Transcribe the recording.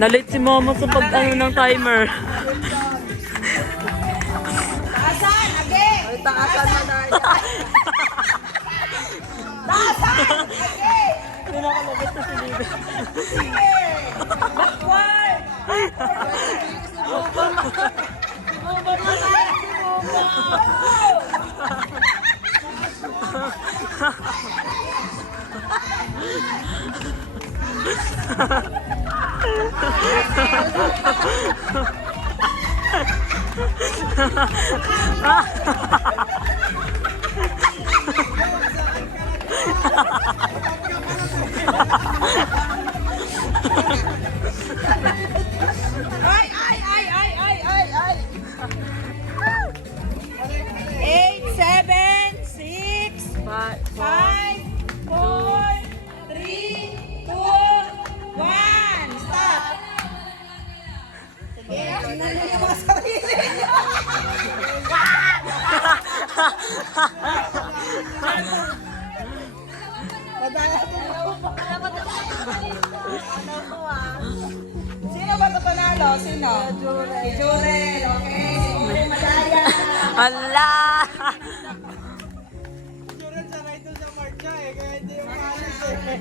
Nalit si Momo sa pag-ano ng timer. Taasan, age! Ay, taasan na na. Taasan, age! Pinakalabas na si Libe. Sige! Backward! Ay, ay, ay, ay, ay, ay, ay! 8, 7, 6, 5, 4, 3, 2, 1. Stop! Sige, tingnan nyo yung mga sarili nyo. Sino ba ito panalo? Sino? Si Jurel. Okay. Si Jurel Madaya. Hala!